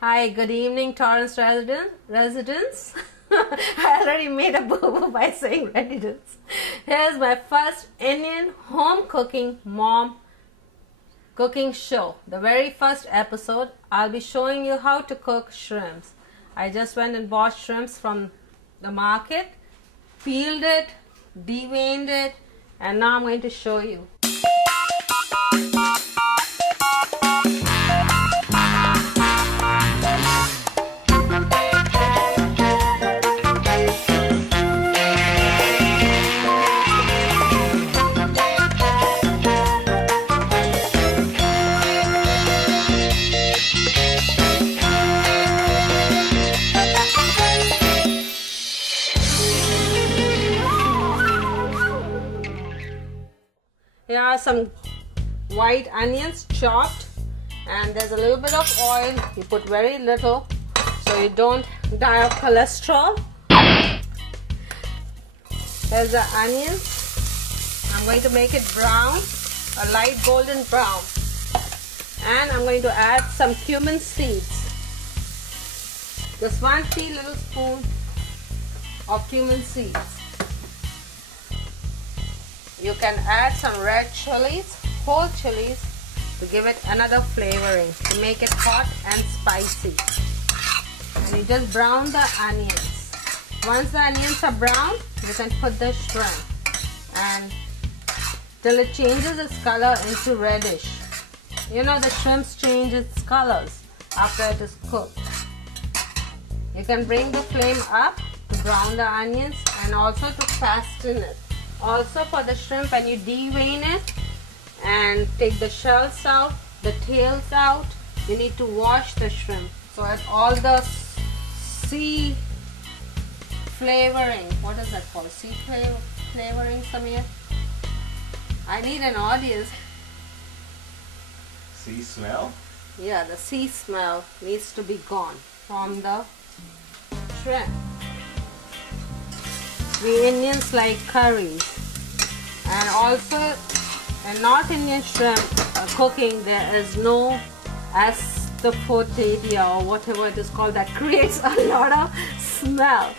Hi, good evening, Torrance residents. I already made a boo-boo by saying residents. Here's my first Indian home cooking mom cooking show. The very first episode, I'll be showing you how to cook shrimps. I just went and bought shrimps from the market, peeled it, deveined it, and now I'm going to show you. Here are some white onions chopped, and there's a little bit of oil. You put very little so you don't die of cholesterol. There's the onions. I'm going to make it brown, a light golden brown, and I'm going to add some cumin seeds. Just 1 little spoon of cumin seeds. You can add some red chilies, whole chilies, to give it another flavoring, to make it hot and spicy. And you just brown the onions. Once the onions are brown, you can put the shrimp, and till it changes its color into reddish. You know, the shrimps change its colors after it is cooked. You can bring the flame up to brown the onions and also to fasten it. Also for the shrimp, when you devein it and take the shells out, the tails out, you need to wash the shrimp so that all the sea flavoring, what is that called? Sea flavoring, Samir? I need an audience. Sea smell? Yeah, the sea smell needs to be gone from the shrimp. We Indians like curries, and also in North Indian shrimp cooking there is no asafoetida or whatever it is called that creates a lot of smell,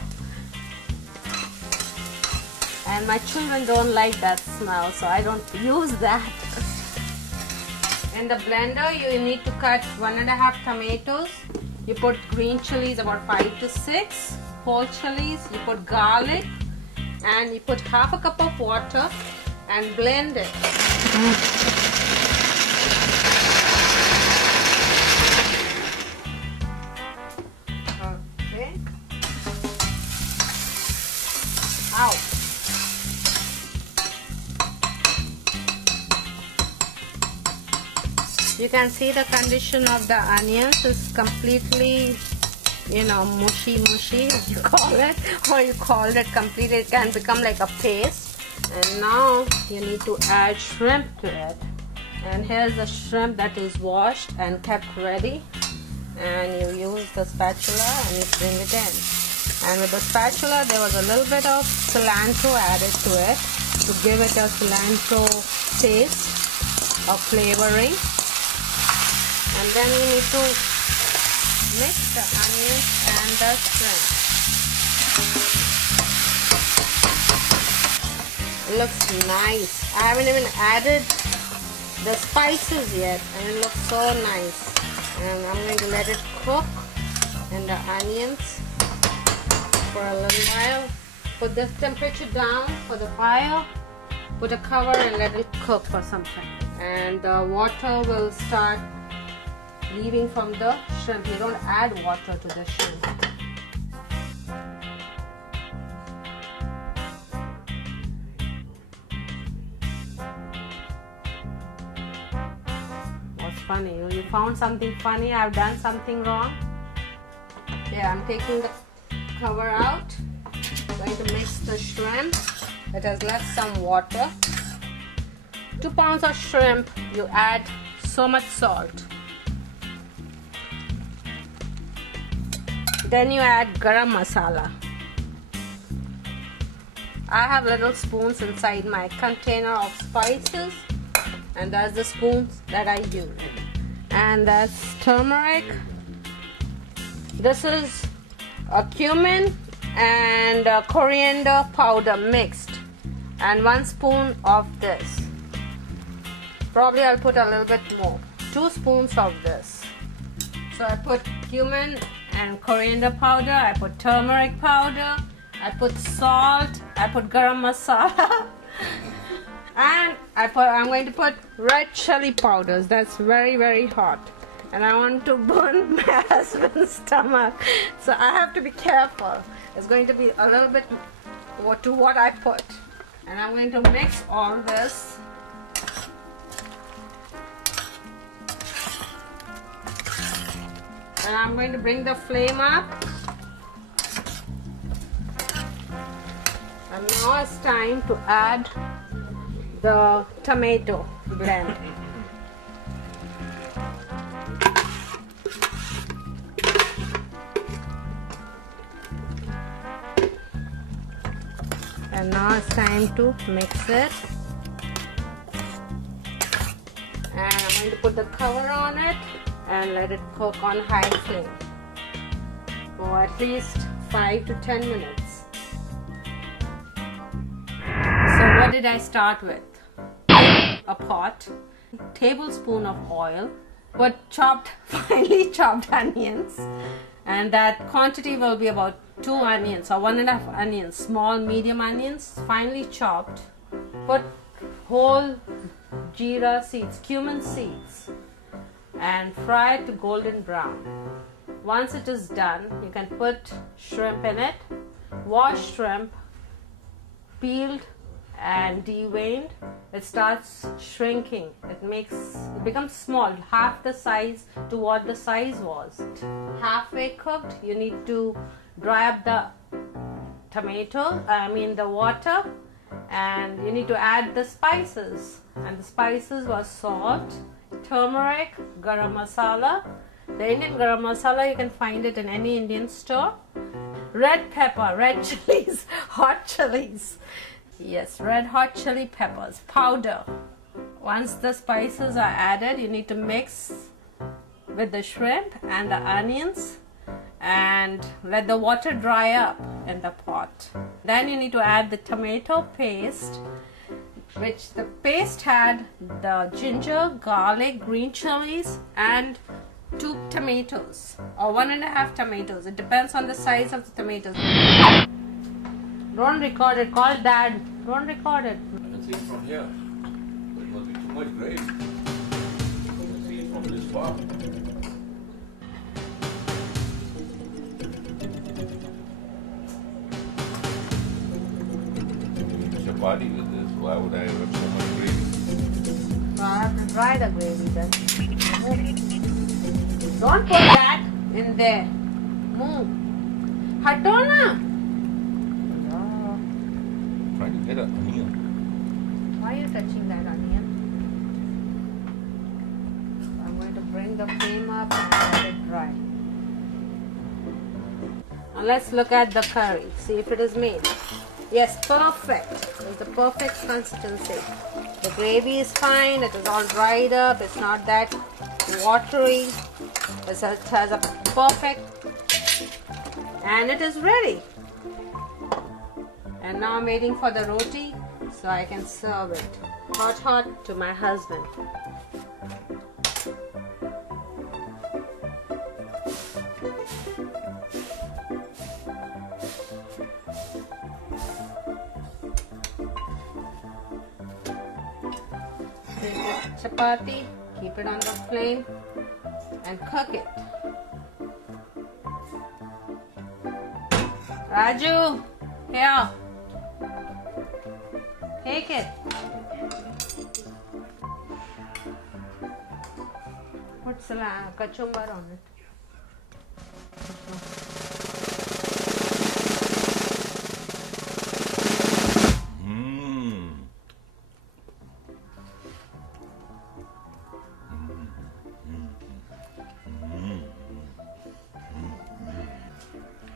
and my children don't like that smell, so I don't use that. In the blender you need to cut 1.5 tomatoes. You put green chilies, about 5 to 6, whole chilies, you put garlic, and you put half a cup of water and blend it. Okay. Out. You can see the condition of the onions is completely, you know, mushy, you call it, or you call it completely, it can become like a paste. And now you need to add shrimp to it. And here's the shrimp that is washed and kept ready. And you use the spatula and you bring it in. And with the spatula there was a little bit of cilantro added to it to give it a cilantro taste of flavoring. And then you need to mix the onions and the shrimp. It looks nice. I haven't even added the spices yet, and it looks so nice. And I'm going to let it cook in the onions for a little while. Put the temperature down for the fire. Put a cover and let it cook for some time. And the water will start leaving from the shrimp. You don't add water to the shrimp. What's funny? You found something funny? I've done something wrong? Yeah, I'm taking the cover out. Going to mix the shrimp. It has left some water. 2 pounds of shrimp, you add so much salt. Then you add garam masala. I have little spoons inside my container of spices, and that's the spoons that I use. And that's turmeric, This is a cumin and a coriander powder mixed, and 1 spoon of this. Probably I'll put a little bit more. 2 spoons of this. So I put cumin and coriander powder, I put turmeric powder, I put salt, I put garam masala, and I'm going to put red chili powders. That's very, very hot. And I want to burn my husband's stomach, so I have to be careful. It's going to be a little bit to what I put. And I'm going to mix all this. And I'm going to bring the flame up. And now it's time to add the tomato blend. And now it's time to mix it. And I'm going to put the cover on it and let it cook on high flame for at least 5 to 10 minutes. So what did I start with? A pot, tablespoon of oil, put finely chopped onions, and that quantity will be about 2 onions or 1.5 onions, small medium onions, finely chopped. Put whole jeera seeds, cumin seeds, and fry it to golden brown. Once it is done, you can put shrimp in it. Washed shrimp, peeled and deveined. It starts shrinking. It becomes small, half the size to what the size was. Halfway cooked, you need to dry up the the water, and you need to add the spices. And the spices were salt, turmeric, garam masala. The Indian garam masala, you can find it in any Indian store. Red pepper, red chilies, hot chilies. Yes, red hot chili peppers, powder. Once the spices are added, you need to mix with the shrimp and the onions and let the water dry up in the pot. Then you need to add the tomato paste, which the paste had the ginger, garlic, green chilies, and 2 tomatoes or 1.5 tomatoes. It depends on the size of the tomatoes. Don't record it. Call Dad. Don't record it. I can see it from here. But it must be too much gravy. I can see it from this far. Chapati with this. Why would I have so much gravy? So I have to dry the gravy then. Don't put that in there. Move. Hatona. Trying to get an onion. Why are you touching that onion? I'm going to bring the flame up and let it dry. Now let's look at the curry. See if it is made. Yes, perfect. It's the perfect consistency. The gravy is fine. It is all dried up. It's not that watery. It has a perfect, and it is ready. And now I'm waiting for the roti so I can serve it hot to my husband. Take the chapati, keep it on the flame and cook it. Raju, here. Take it. Put some kachumbar on it.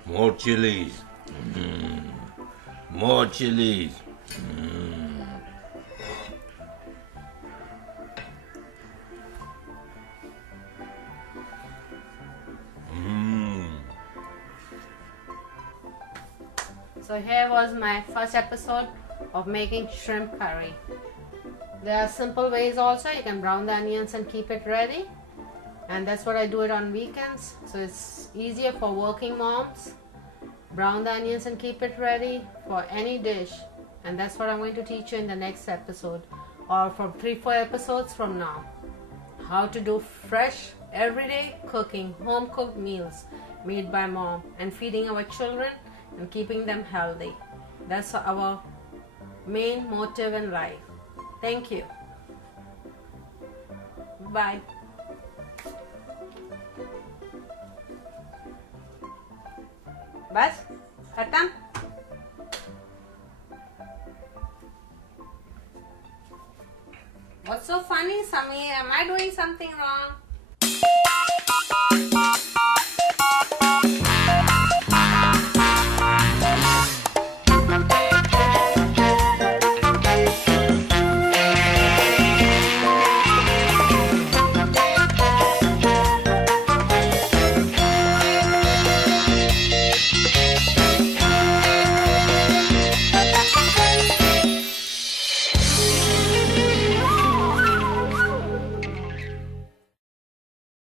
More chilies. More chilies. So here was my first episode of making shrimp curry. There are simple ways also. You can brown the onions and keep it ready, and that's what I do it on weekends, so it's easier for working moms. Brown the onions and keep it ready for any dish, and that's what I'm going to teach you in the next episode, or from 3-4 episodes from now. How to do fresh, everyday cooking, home cooked meals made by mom and feeding our children and keeping them healthy. That's our main motive in life. Thank you. Bye. Bas? Khatam? What's so funny, Sami? Am I doing something wrong?